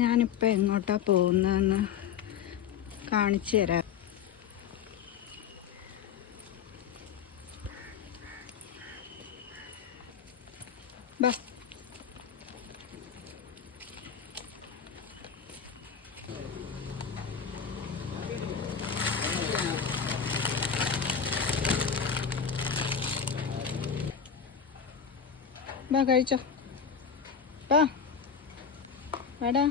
ഞാനിപ്പോൾ എങ്ങോട്ടാ പോകുന്നതെന്ന് കാണിച്ചു തരാം. ബാ, ബാ കഴിച്ചോ. ബാ വാടാ.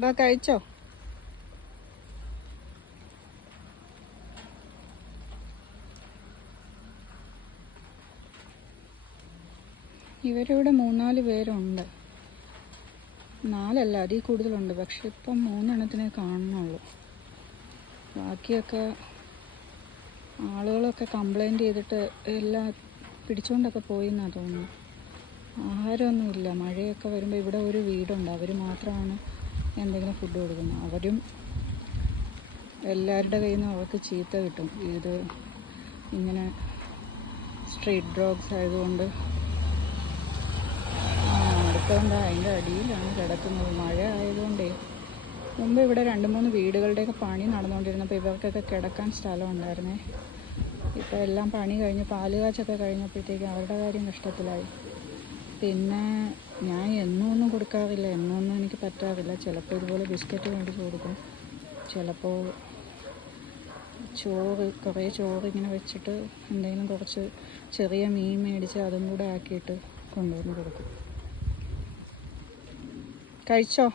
ബാ കഴിച്ചോ. ഇവരിവിടെ 3-4 പേരുണ്ട്. 4 അല്ല, അതിൽ കൂടുതലുണ്ട്. പക്ഷെ ഇപ്പം 3 എണ്ണത്തിനെ കാണുന്നുള്ളൂ. ബാക്കിയൊക്കെ ആളുകളൊക്കെ കംപ്ലൈൻറ്റ് ചെയ്തിട്ട് എല്ലാം പിടിച്ചുകൊണ്ടൊക്കെ പോയി എന്നാണ് തോന്നുന്നു. ആഹാരമൊന്നുമില്ല. മഴയൊക്കെ വരുമ്പോൾ ഇവിടെ ഒരു വീടുണ്ട്, അവർ മാത്രമാണ് എന്തെങ്കിലും ഫുഡ് കൊടുക്കുന്നത്. അവരും എല്ലാവരുടെ കയ്യിൽ നിന്നും അവർക്ക് ചീത്ത കിട്ടും. ഇത് ഇങ്ങനെ സ്ട്രീറ്റ് ഡോഗ്സ് ആയതുകൊണ്ട്. അടുത്തതുകൊണ്ട് അതിൻ്റെ അടിയിലാണ് കിടക്കുന്നത്. മഴ ആയതുകൊണ്ടേ. മുമ്പ് ഇവിടെ 2-3 വീടുകളുടെയൊക്കെ പണി നടന്നുകൊണ്ടിരുന്നപ്പോൾ ഇവർക്കൊക്കെ കിടക്കാൻ സ്ഥലം ഉണ്ടായിരുന്നേ. ഇപ്പോൾ എല്ലാം പണി കഴിഞ്ഞ് പാലുകാച്ചൊക്കെ കഴിഞ്ഞപ്പോഴത്തേക്കും അവരുടെ കാര്യം കഷ്ടത്തിലായി. പിന്നെ ഞാൻ എന്നൊന്നും കൊടുക്കാറില്ല, എന്നൊന്നും എനിക്ക് പറ്റാറില്ല. ചിലപ്പോൾ ഇതുപോലെ ബിസ്ക്കറ്റ് മേടിച്ച് കൊടുക്കും, ചിലപ്പോൾ കുറേ ചോറ് ഇങ്ങനെ വെച്ചിട്ട് എന്തെങ്കിലും കുറച്ച് ചെറിയ മീൻ മേടിച്ച് അതും കൂടെ ആക്കിയിട്ട് കൊണ്ടുവന്ന് കൊടുക്കും. കഴിച്ചോ.